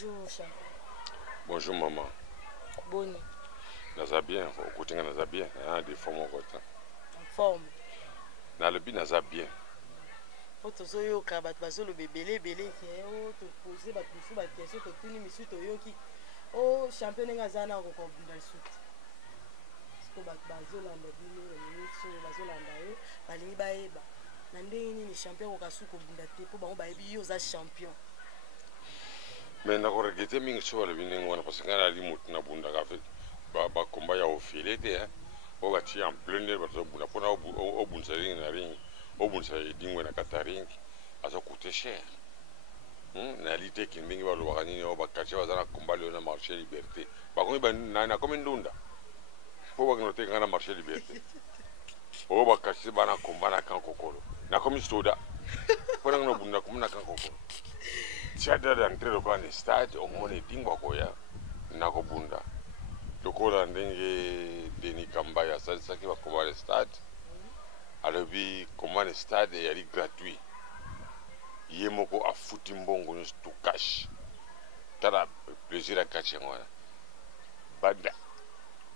Bonjour, champion. Bonjour maman. Bonne. Naza bien, au côté naza bien, hein, des formes au côté. En forme. Dans le but naza bien. Oto so yo ka bat bazo le bébé qui o te poser bat musu bat question to tuni misu to yo ki o champion nga zana ko ko bunda suit. Ko bat bazo landa bino ni so bazo landa yo balingi baeba. Na ndenge ni champion ko kasu ko bunda te po bango baebi yo za champion. Mais na ko regete mingi so le bini ngwana parce que ngana li mutu na bunda ka fait ba combat ya ofile te hein. O ba ti en plein air ba so bunda pona o bunsa ring na ring. O bunsa dingwe na kataring. Azo coûter cher. Na lite ki mingi ba lo bakani o ba kache ba zana combat le na marché liberté. Ba ko ba na comme ndunda. Po ba no te ngana marché liberté. O ba kache ba na combat na kan kokolo. Na comme stoda. Pona no bunda comme na kan kokolo. Tiada d'entrée dans le stade, au moins les dingwa koya, na ko bunda. Lokola ndenge Denis Kambaya, ça qui va commander le stade. Alors bi commander le stade et il est gratuit. Yemoko a foutu mbongo nous tout cash. T'as plaisir à catch ngwana.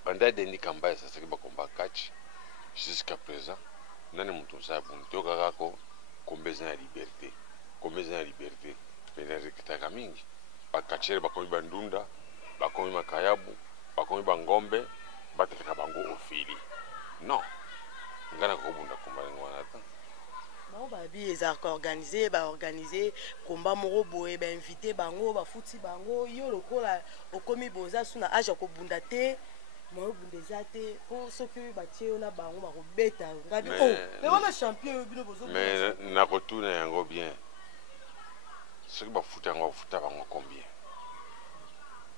Banda Denis Kambaya, ça qui va combattre catch jusqu'à présent. Nani mutu sa buntu kakako kombeza na liberté. Kombeza na liberté. Benarikitaka mingi bakachere bakomi bandunda bakomi makayabu bakomi bangombe bateka bango ofili non ngana ko bunda komba ngwana ta Ba ba bi ezaka organiser combat moko boye ba inviter bango ba futi bango yo lokola okomi boza suna aja ko bunda te mo bundeza te po soki ba tie na bango ba ko beta ngabi mais on a champion bino bozo mais na ko tuna yango bien. Ce qui va foutre en foutre avant combien?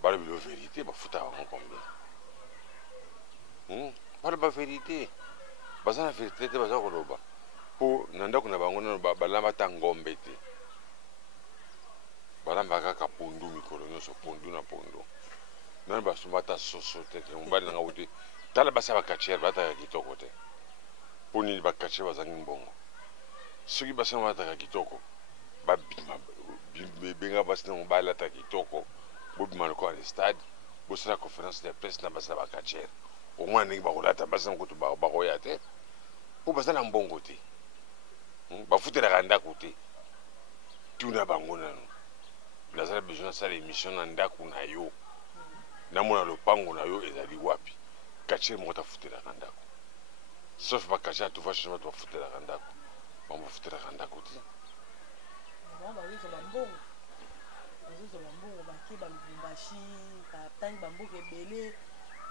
Bah la vérité, bah foutre avant combien? Bah la vérité, bah ça la vérité, bah ça qu'on va. Pour nanda qu'on a bangoné, bah la mata ngombete. Bah la mbaga kapundu mikolo nyo so pundu na pundu. Nanda bah sumata sosote, on va l'en outer. Tala bah ça va cacher, bah ta kitoko te. Pour ni bah cacher bah zangin bongo. Ce qui bah ça va ta kitoko, bah benga basi na mbala ta kitoko bobi maloko à stade bosi la conférence de presse na basa ba kacher au moins ni ba kolata basa ngo to ba koya te po basa na mbongo te ba futela kanda kote tuna bango nanu nazala besoin ça l'émission na ndaku na yo na mona lopango na yo ezali wapi kacher mo ta futela kanda ko sauf ba kacher tu vas chemin to futela kanda ko ba mo futela kanda ko te bazo bambongo bake balubumbashi katani bamboka ebele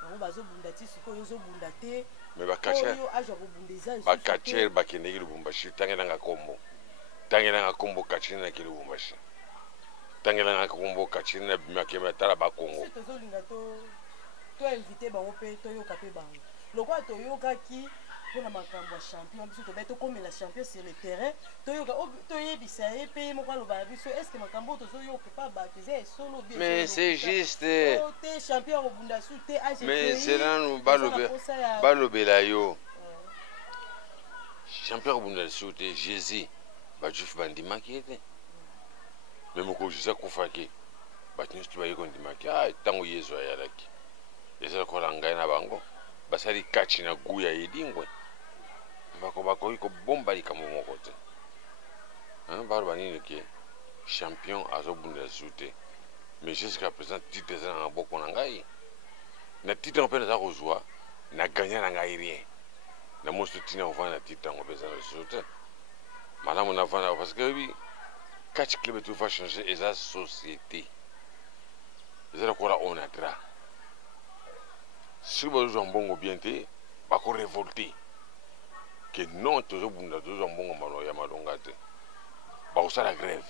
bango bazobunda ti sikoyo ozobunda te mais bakacher aja kobunda eza bakacher bakendeki lubumbashi tangelanga kombo kacher na kili lubumbashi tangelanga kombo kacher na bimakema tala bakongo tozolinga to invite bango mpe toyoka mpe bango lokola toyokaki mpona makambo ya champion biso tobai tokomela champion sur le terrain toyebisa ye mpe moko aloba na biso estce makambo oyo tozoyoka pa bato eza esolo mais c'est juste te champion akobunda su te mais c'est nanu balobela yo champion akobunda su te jésus bajuif bandimaki ye te me moko jésus akufaki bato nyonso to baye kondimaki ntango yesu ayalaki eza lokola ngai na bango basali kachi na guya yedingwe bakoki kobomba likambo moko te baloba nini ke champion azobundela su te mais jusqu'à présent titre eza na maboko na ngai na titre yango mpe naza kozwa na gagna na ngai rien na moso ntina kovanda na titre yango mpe eza na lisusu te malamu navanda parce que oyebi catch club etu va changer eza société eza lokola onatra si bazozwa mbongo bien te bakorevolte ke non tozobunda tozozwa mbongo ya malonga te bakosala grève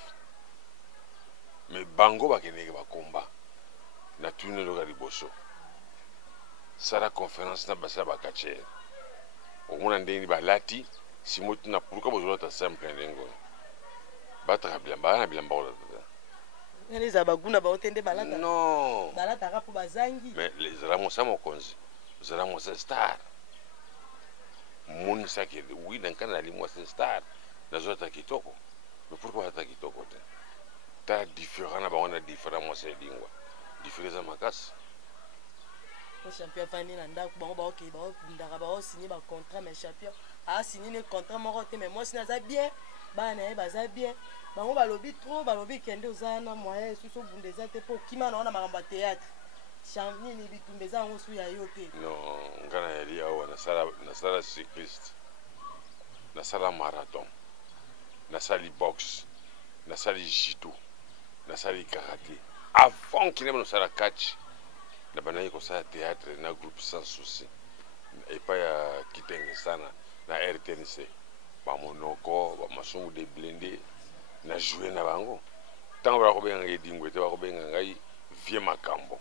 mais bango bakendeke bakomba na tuni eloka liboso sala conférence na basala bakacher omona ndenge balati simo tina pourquoi bozolata simple ndenge oyo bataka bilamba bana bilamba kolata eza baguna baotende balata non balataka mpo bazangi mais ezala mosa mokonzi ezala mosa star monisaki oui nankana nali mwasi star nazolata kitoko mais pourquoi balata kitoko te ta différent na bango na différent mwasi edingwa différent eza makasi champion afandi na ndako bango baokei baobundaka baosigné bacontrat mais champion asigné ne contrat moko te mais mwasi naza bien bana na ye baza bien bango balobi trop balobi kende oza na moyen esusu obunda eza te mpo okima na wana makambo ya théâtre nini bitumba eza yango su ya yo te non nga na yali awa nasala cycliste nasala marathon nasali boxe nasali judo nasali karaté avant kinema nosala catch na banayi kosala théâtre na groupe sans souci epai ya kitenge sana na RTNC bamonoko bamasungu de blende na joue na bango ntango bakobenga ngai edingwe te bakobenga ngai vie makambo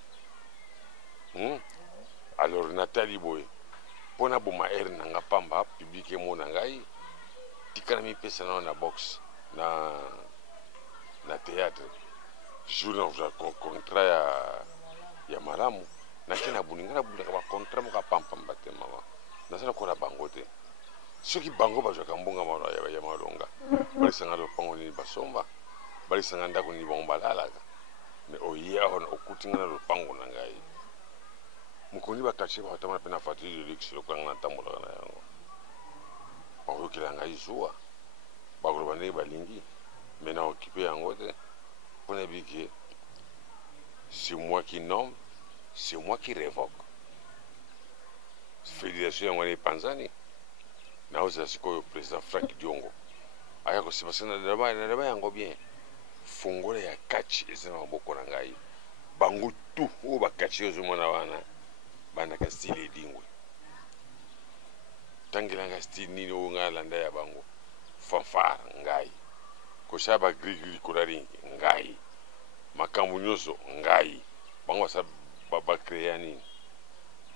alors natali boye mpo na boma ere na nga pamba public emona ngai tikana mipesa nao na boxe na théâtre jour na contrat ya malamu nake na buninga na bulaka bacontrat moko apampamba te mama nasala kola bango te soki bango bazwaka mbonga ya malonga balisanga lopango nini basomba balisanga ndako nini bango balalaka mais oye awa okutinga na lopango na ngai mokoni bakatie batamana mpe na voiture de luxe lokanga natambolaka na yango bakoyokela ngai zuwa bakoloba ndenge balingi mais na okipe yango te mpo na bike c'est moi qui nomme c'est moi qui révoque fédération yango epanzani naozala sikoyo président Frank Diongo aya kosiba sana naleba yango bien fongola ya catch eza na maboko na ngai bango tu oyo bakatchi ozomona wana bandaka style edingwe tangelanga style nini oyo ngai alanda ya bango fanfare ngai kosala bagrigri kolari ngai makambo nyonso ngai bango basa bakrea nini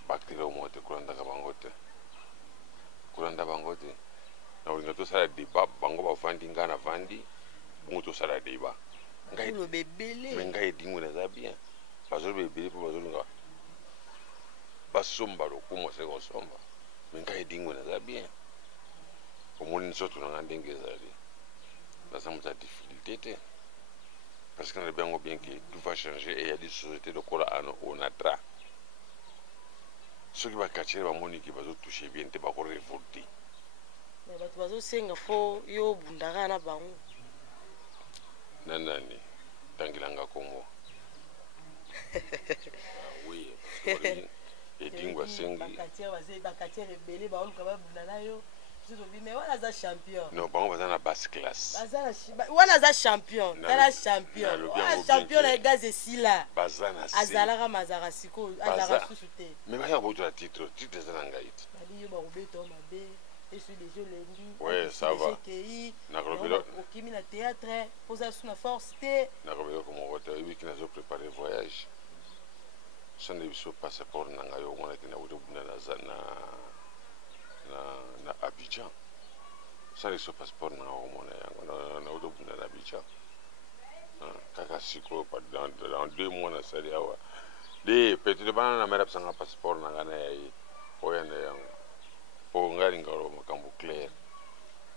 bakrea omo te kolandaka bango te kolanda bango te na olinga tosala débat bango bavandi ngai navandi bongo tosala débat ngai me ngai edingwe naza bien bazoloba ebele mpo bazolinga basomba lokumu asali kosomba me ngai edingwe naza bien omoni nzoto na nga ndenge ezali naza moto ya difficulté te parce que nalebi yango bien que tout va changer et il y a des sociétés lokola ano onatra soki bakatiere bamoniki bazotouche bien te bakorevolte bato bazosenga fo yo obundaka na bango na nani tangilanga kongo oui edingwa asengi bakatiere ebele baoluka babunda na yo mais wana za champion non bango baza na basse classe wana za champion tala champion wana champion na gaz esila baza na azalaka mazaka siko azalaka susu te mais baya botola titre eza na ngai te bali yo bakobeta mabe esu deja olendi ouais ça va okimi na théâtre poza su na force te nakobela komoko te oyebiki nazoprépare voyage sande biso passeport na ngai omonaki nauti obunda na Abidjan ça les passeport na omona yango na auto bunda na Abidjan kaka siko dans 2 mois na sali awa de peut-être bana na mera psanga passeport na ngana yayi oyana yango po ngari ngaro makambo clair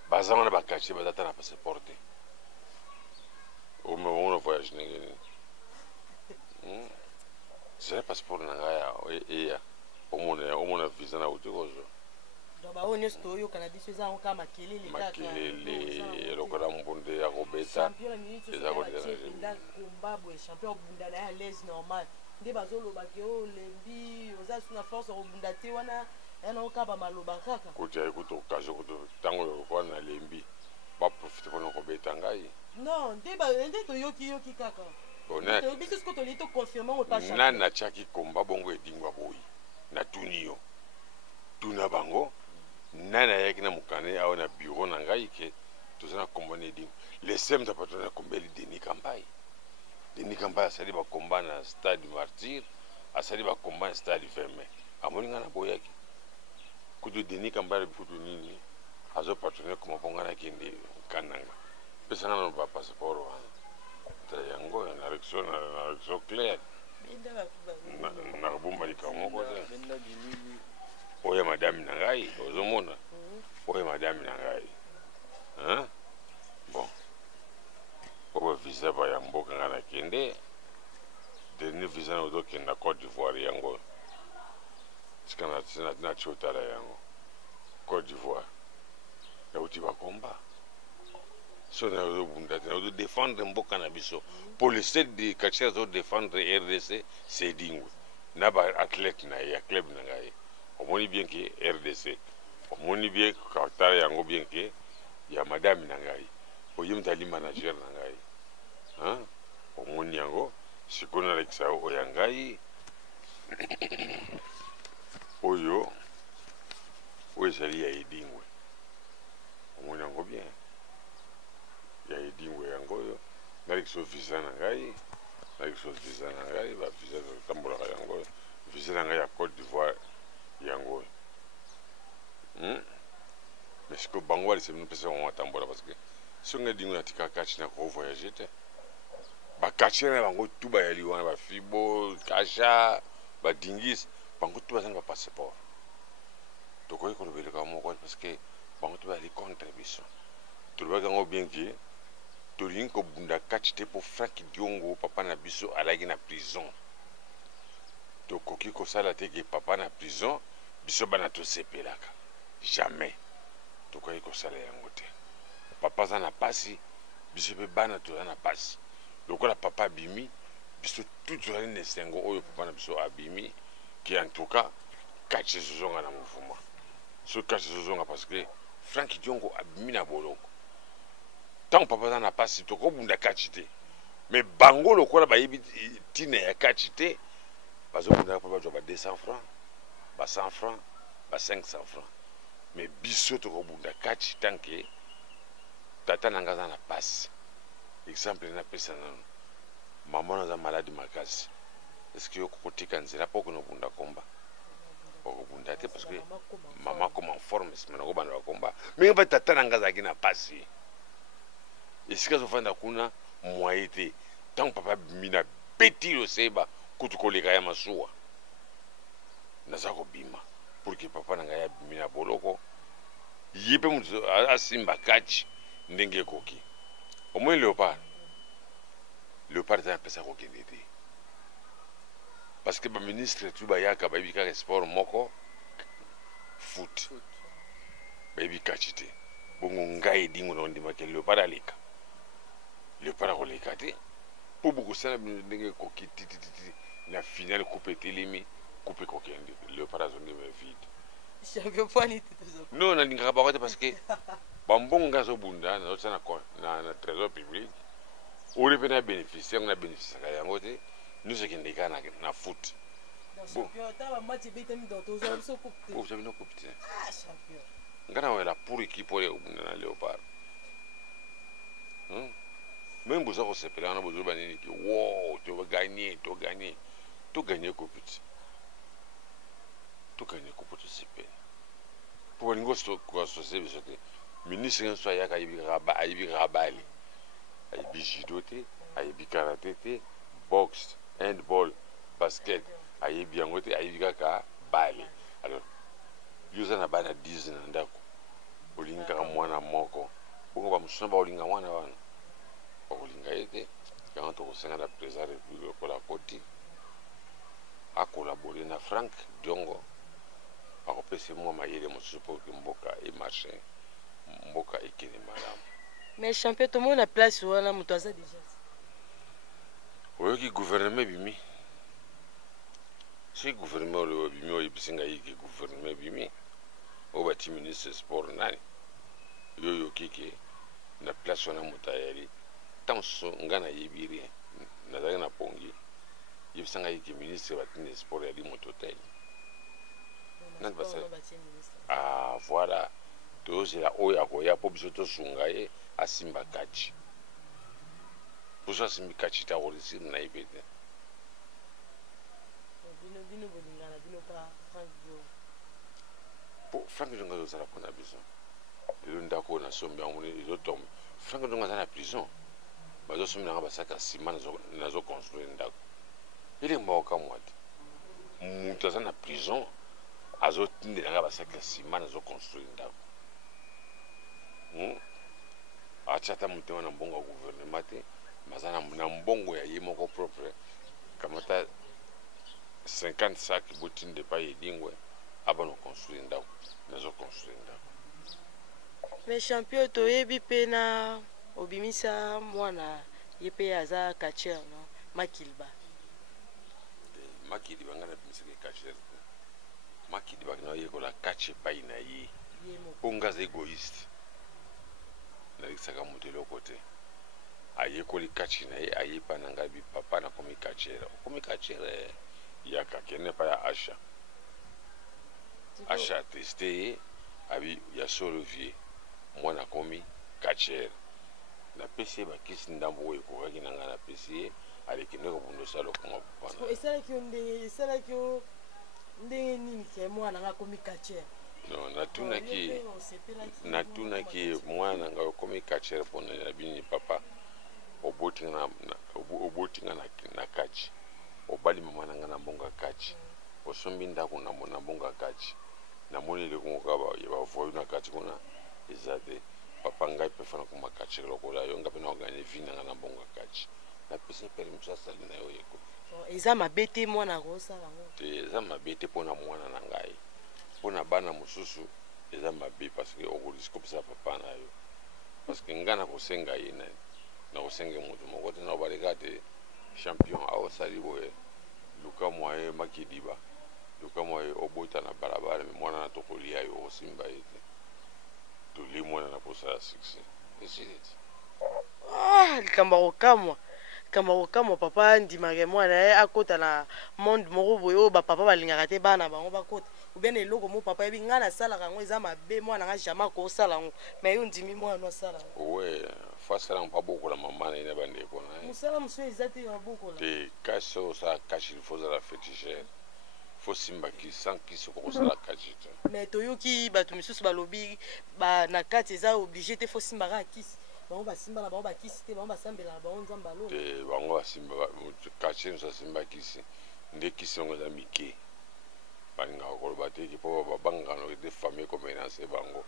bazama na bakachi bazata na passeport o me on voyage ngene c'est passeport na ngaya ya omona visa na utukozo baoyo nyonso toyokana biso eza yango kaka makelele lokola mbonde ya kobeta eza komba boye champion obunda na ye à l'aise normal nde bazolobaki oyo olembi oza su na force okobunda te wana ya nango kaka bamaloba kaka kotia ekuta okazo kuta ntango lokola nalembi baprofite mpona kobeta ngai non nde toyoki kaka biso siko tolii toconfirme ngo pas nani natiaki komba bongo edingwa boyi natuni yo tuna bango nani ayaki na mokane awa na bureau na ngai ke toza na komba na edingwa lesem ta patron na kombeli Denis Kambai asali bakomba na stade Martyr asali bakomba na stade Verme amoni nga na boyaki kutu Denis Kambai alobi kutu nini azopatrone koma mpo nga nakende kananga pesanga na ba passeport wana ta yango na réaction claire nakobomba likambo moko te oyo madame na ngai ozomona oyo madame na ngai bon oba visa ba ya mboka nga na kende dernier visa na ozokende na Côte d'Ivoire yango sika na tiotala yango Côte d'Ivoire yauti bakomba so na ozobunda te na ozodefendre mboka na biso police de kati azodefendre RDC sedingwe na baathlète na ye ya club na ngai omoni bien ke RDC omoni bien katala yango bien ke ya madame na ngai oye mutali manager na ngai omoni yango sikoyo nalekisa oyo ngai oyo ezali ya edingwe omoni yango bien ya edingwe yango oyo nalekisa visa na ngai bavisa zotambolaka yango oyo visa na ngai ya Côte d'Ivoire yango oyo mais sikoyo bango balisa bino mpesa bango atambola parce que songo edingwe natika kati na kovoyage te bakati na bango tu bayali wana bafibo kasha badingisi bango tu baza na bapasseport tokoki kolobeleka moko parce que bango tu bayali contre biso tolobaki yango bien ke tolingi kobunda kati te mpo Frank Diongo papa na biso alaki na prison tokoki kosala te ke papa na prison biso bana tosepelaka jamais tokoki kosala yango te papa aza na pasi biso mpe bana toza na pasi lokola papa abimi biso tu tozali na esengo oyo papa na biso abimi ke en tout cas kati ezozonga na mouvement so kati ezozonga parce que Frank Diongo abimi na boloko tant papa aza na pasi tokobunda kati te mais bango lokola bayebi ntina ya kati te bazobundaka mpo bazwa ba 200 francs ba 100 francs ba 500 francs mais biso tokobunda kati tanke tata na nga aza na pasi exemple napesa nano mama naza maladi makasi eske yo kokotika nzela mpo konobunda komba okobunda te parce que mama koma forme sima na kobanda bakomba mingi mpe tata na nga azalaki na pasi esika azofanda kuna mwaye te ntango papa bimi na beti loseba kutu koleka ya masuwa naza kobima pour que papa na ngai abimi na boloko ye mpe moto asimba kati ndenge ekoki omoi léopard eza napesa kokende te parce que baministre tu bayaka bayebi kaka sport moko foot bayebi kati te bongo ngai edingo na ondimaki léopard aleka léopard akoleka te mpo bokosala bino ndenge ekoki titititi na finale coupe etelemi coupe kokende léopard azongi me vide non nalingaka bango te parce que bambongo nga azobunda nazotisa na trésor public ori mpe na bénéficie yango na bénéficiaka yango te nyonso ekende kaka na foot oza bino coupe te nga na wela pour équipe oyo ekobunda na léopard même boza kosepela wana bozoba nini ke wo toganye coupe te toganye coupe tosepela mpo balingi kosose biso te ministre nyonso ayaka ayebi kaka bale ayebi judo te ayebi karate te boxe handball basket ayebi yango te ayebi kaka bale alors yo oza na bana 10 na ndako olingi kaka mwana moko bongo bamosusu na baolinga mwana wana bakolinga ye te yango tokosenga na président république lokola koti akolabore na Frank Diongo akopesa mwa mayele mosusu mpo ke mboka emarche mboka ekende malamu mais champion tomona place wana moto aza déjà oyoki gouvernement ebimi soki gouvernement oyo ebimi oyebisi ngai ke gouvernement ebimi oyo bati ministre sport nani yo oyoki ke na place wana moto ayali ntango mosusu nga nayebi rien nazalaki na pongi yebisa ngai ke ministre batini sport yali moto tele nani basali voilà tozela oyo akoya mpo biso tosunga ye asimba kati poso asimbi kati te akolisiri na ye mpe te po Frank Diongo azozala mpona biso lelo ndako oyo nasombi yango ezotombe Frank Diongo aza na prison bazosombi nanga basaka nsima nazoconstruire ndako elemba okamwa te moto aza na prison azotindelanga basaka nsima nazoconstruire ndako atia ata motema na mbongo ya gouvernement te mazana na mbongo ya ye moko propre kamata 50 sacs botine de paille dingwe abano construire ndako nazo construire ndako. Mais champion toyebi pe na obimisa mwana ye pe aza catcher no Makiliba. Makiliba ngana bimisike catcher. Makiliba na ye ko la catcher paille na ye. Onga égoïste. Na lisaka motelo côté. Aye ko li catcher na ye aye pa nanga bi papa na komi catcher. Komi catcher ya ka kene pa ya Asha. Asha testé abi ya solo vie. Mwana komi catcher. Na PC ba kisi ndambo ko kaki nanga na PC avec une bundo salo ko ngopana. Esala ki ndenge nini ke mwana nga komi catcher. No, natuna ki mwana nga komi catcher pona na bini papa oboti na catch. Obali mama nga na mbonga catch. Osombi ndako na mona mbonga catch. Na moni le ko ngaba ya ba voyu na catch kuna ezade. Papa ngai pe fana kuma catcher lokola yo ngape na organiser vina nga na mbonga catch. Na pese permission sali na yo yeko. Eza mabete mwana ko sala ngo. Eza mabete pona mwana na ngai. Pona bana mususu eza mabe parce que okulisiko pesa papa na yo. Parce que ngana ko senga yena na ko senga mutu moko te na balikate champion awo sali boye. Luka moye Makiliba. Luka moye obota na barabara me mwana na tokolia yo osimba yete. Tuli mwana na posa 6. Esidit. Likamba okamwa papa ndimage mwana akota na monde moko boyo ba papa balingaka te bana bango bakota ou bien eloko mo papa yebi nga na sala kango eza mabe mwana nga jamais ko sala ngo mais yo ndimi mwana no sala. Ouais, fasala mpa boko la mama na ina bande ko na. Musala muso ezati ya boko la. Te kaso sa kashi il faut la féticheur. Faut simba ki sans ki se ko sala kashi. Mais toyoki batu misusu balobi ba na kati eza obligé te faut simba ka kisi. Bango basimba na bango bakisi te bango basambela na bango nzamba lo. Te bango basimba kashi nso simba kisi. Nde kisi ngo za mike. Banga ko bate ki po babanga no de famille comme na bango.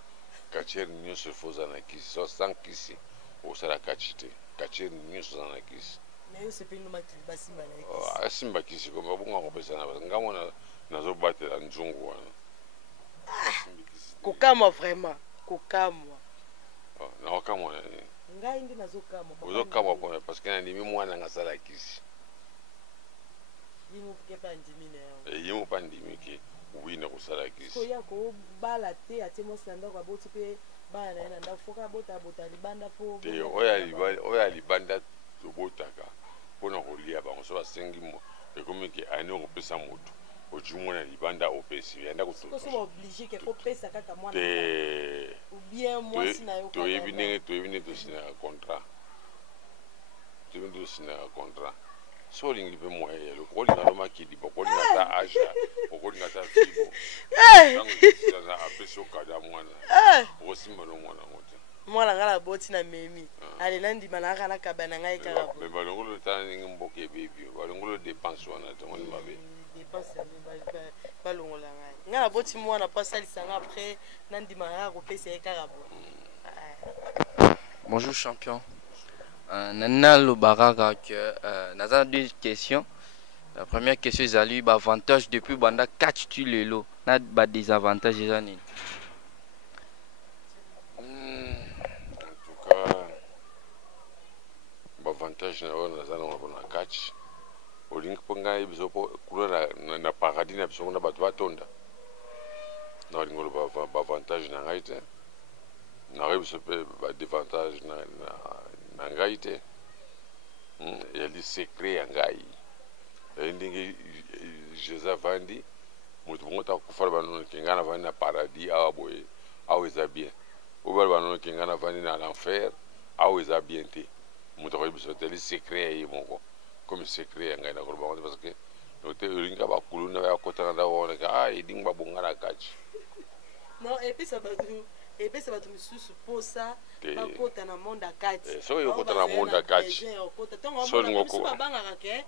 Kachi nyuso foza na kisi so sans kisi o sala kachi te. Kachi nyuso na kisi. Mais c'est pas une Makiliba simba na kisi. Oh, simba kisi ko babunga ko pesa na ngamona nazo batela nzungu wana. Kokamwa vraiment, kokamwa. Oh, na wakamwa nani? Ngai ndi nazokamwa. Uzokamwa kwa parce que ndimi mwana ngasala kisi. Yimo kepa ndimi na yo. Yimo pa ndimi ki wina kusala kisi. Ko ya ko bala te atemo sanda kwa boti pe bana na nda foka bota libanda po. Te oya libanda to botaka. Pona ko lia bango so basengi mo. Ekomi ki ani ko pesa moto. Ojumona libanda opesi yanda ko to. So obligé ke ko pesa kaka mwana. Te ou bien moi sina yo. To ebine to sina contrat. To ebine to sina contrat. So lingi pe mo yelo ko linga no Makiliba ko linga ta Asha ko linga ta Fibo tango na apeso kada mwana o simba no mwana moto mwana ngala boti na memi ale nandi malaka na kabana ngai kaka be balongolo ta ningi mboke baby balongolo dépense wana to ngoli mabe dépense balongola ngai ngala boti mwana pasa lisanga après nandi malaka ko pesa kaka bo. Bonjour champion. Nana Lobaraka que naza deux questions. La première question est ali ba avantage depuis banda catch tu le lot na ba désavantage les années. En tout cas ba avantage na on za na catch o link ponga ibiso couleur na paradis na biso na ba tonda na lingolo ba avantage na ngaite na biso pe ba désavantage na ngai te ya li secret ya ngai ndingi jeza vandi mutu ngota kufala banono kingana vandi na paradis awa boye awa eza bien obal banono kingana vandi na l'enfer awa eza bien te mutu ko biso te li secret ya moko comme secret ya ngai na ko bango parce que no te ringa ba kuluna ya kota na wona ka eding ba bongana kachi non et puis ça va tout. Et puis ça va tout misusu posa bakota na monde akati. So yokota na monde akati. So ngoko babanga ke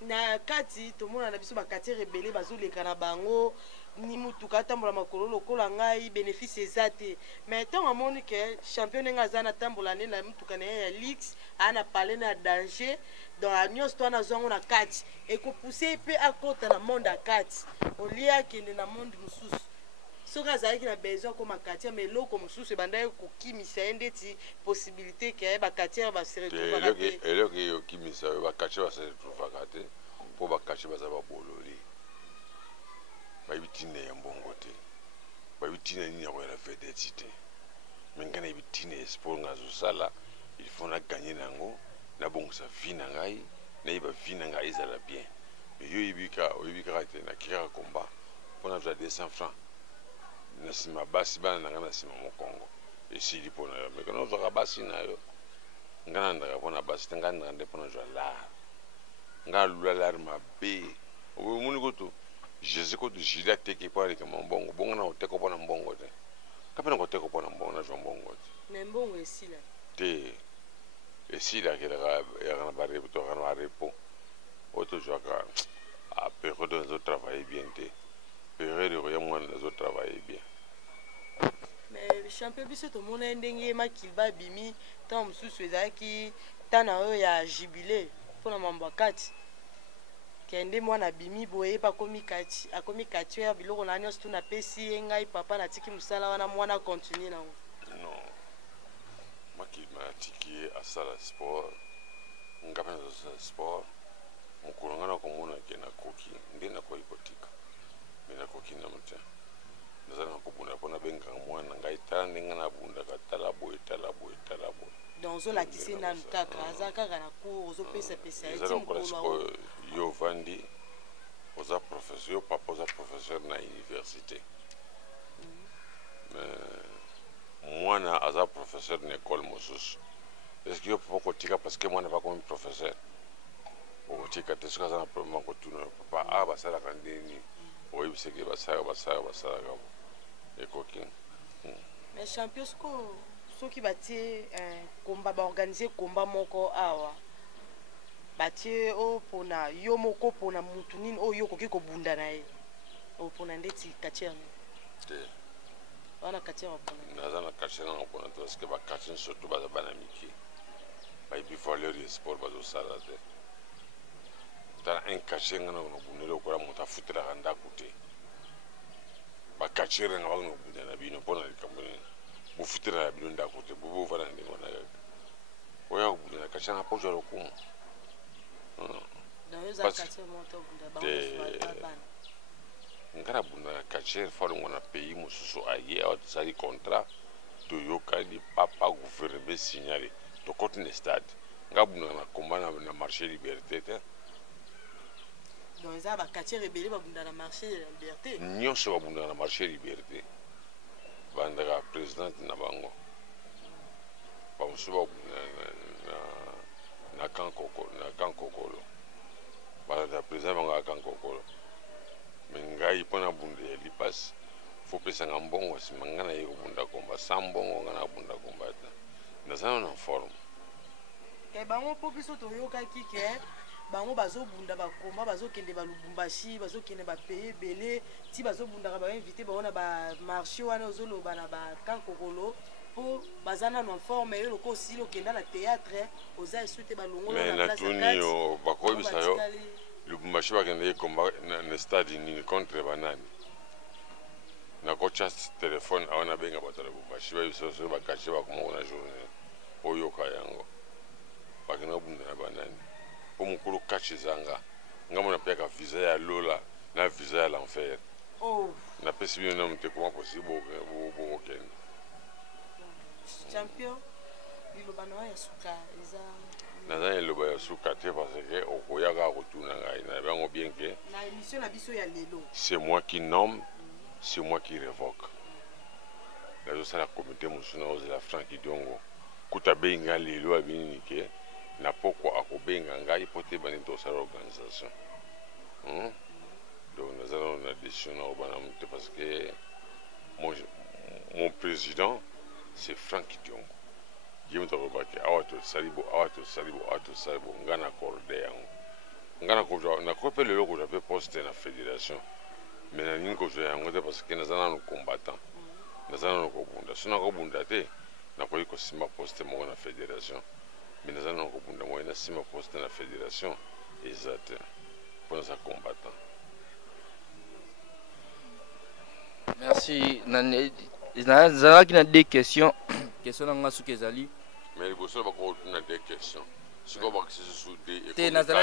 na kati to mona na biso bakati rebele bazoleka na bango ni mutuka atambola makolo lokola ngai bénéfice eza te mais ntango amoni ke champion ndenge aza natambola nde na mutuka na ye ya lix aa na pale na danger donc nyonso to anazwa yango na kati ekopuse mpe akota na monde ya kati olie akende na monde mosusu soki azalaki na besoin akoma quartier mais eloko mosusu ebandaki kokimisa ye ndeti possibilité ke baquartier baseretrouvaka te eloko eyokimisa yo baquartier baseretrouvaka te mpo baquartier baza babololi bayebi ntina ya mbongo te bayebi ntina nini ya koyela vedeti te me ngai nayebi ntina ya sport nga azosala il faut naganye nango nabongisa vi na ngai nayeba vi na ngai ezala bien me yo oyebi kaka te nakikaka komba mpo nazwa 200 francs na nsima basi bana na ngai na nsima mokongo esili mpo na yo me kana ozwaka basi na yo ngai nandaka mpo na basi te ngai nandaka nde mpo nazwa lar ngai alula lar mabe omoni koto jésus koto jili ateki mpo alekama mbongo bongo na koteka mpo na mbongo te kape na koteka mpo na mbongo nazwa mbongo te me mbongo esila te esilaka yaka na barepo toyaka na barepo oyo tozwaka apériode nazotravaille bien te période koya mwana nazotravaille bien mais champion biso tomona ye ndenge ye makili babimi ntango mosusu ezalaki ntana oyo ya jubile mpona mambo ya kati kende mwana abimi boye pa akomi kati ya biloko na nyonso tuna pesi ye ngai papa natiki mosala wana mwana continue nango non makili natiki ye asala sport nga mpe nazosala sport mokolo ngai nakomona ke nakoki nde nakoki kotika me nakoki na motya naza na kobunda mpo nabengaka mwana ngai tala ndenge nabundaka tala boye tala boye tala boye donc ozolakisi nanu kaka aza kaka na cour ozopesapesa ye ti mokolo yo vandi oza professeur yo papa oza professeur na université mwana aza professeur na école mosusu est ce que yo papa kotika parce que mwana bakomi professeur okotika te soki aza na problème akotuna papa basalaka ndeni oyebiseke basalaka ekoki mais champion soki batie komba baorganize komba moko awa batie oyo mpona yo moko mpona mutu nini oyo yo okoki kobunda na ye oyo mpona ndeti katiere te wana katiere wapona naza na katiere nanga mpona te parce que bakatiere surtout baza bana mike bayebi valeur ya sport bazosala te tala un katiere nga nanga nobundeli okola moto afutelaka ndako te bakatiere nga baka nobunda na bino mpona likambo nini bofutelaka bino ndako te bobovana ndenge wana kaka oya kobunda na katiere nga mpo zwa lokumu nga nabunda na katiere falongo na pays mosusu aye awa tosali contrat toyokani papa gouvernement signale tokoti na stade nga bundaka na komba na marché liberté te donc eza bakatiere ebele babunda na marché ya liberté nyonso babundaka na marché liberté bandaka présidente na bango bamosusu babunda na kankokolo bazala président bango ya kankokolo me ngai mpo na bunda ya lipasi fo pesanga mbongo nsima ngai naye kobunda komba sa mbongo ngai nabunda komba te naza na forme ke bango mpo biso toyokaki ke bango bazobunda bakomba bazokende balubumbashi bazokende bapaye ebele ti bazobundaka bainvité bango na bamarché wana ozoloba na bakankokolo mpo baza nano en forme yo loko osili okenda na théâtre oza esu te balongolo na place natuni yo bakoyebisa yo lubumbashi bakende ye komba na stade nini contre banani nakotya telefone awa nabenga bato ya lubumbashi bayebisa soki bakatie bakomoko na journée oyoka yango bakende babunda na banani mpo mokolo kache ezanga ngambo napeyaka visa ya lola na visa ya l'enfer napesi bino na mote koma possible bokokende champion liloba na ya suka eza naza eloba ya suka te parce que okoyaka kotuna ngai na bango bien que na émission na biso ya lelo c'est moi qui nomme c'est moi qui révoque nazosala comité mosusu na ozela Franki Diongo kuta benga lelo abinini ke na poko akobenga ngai po te bani tosala organisation donc naza na décision na kobana mote parce que mon président c'est Franki Diongo ye moto akobaki awa tosali bo ngai na corde yango ngai nakope lelo kozwa mpe poste na fédération mais nalingi kozwa yango te parce que naza nano combattant naza nano kobunda so nakobunda te nakoki kosimba poste moko na fédération mais naza nano kobunda moi nasimba poste na fédération eza te mpo naza combattant. Merci. Nazalaki na deux questions. Question na nga soki ezali. Mais liboso bakotuna des questions sikoyo bakisi susu de te nazala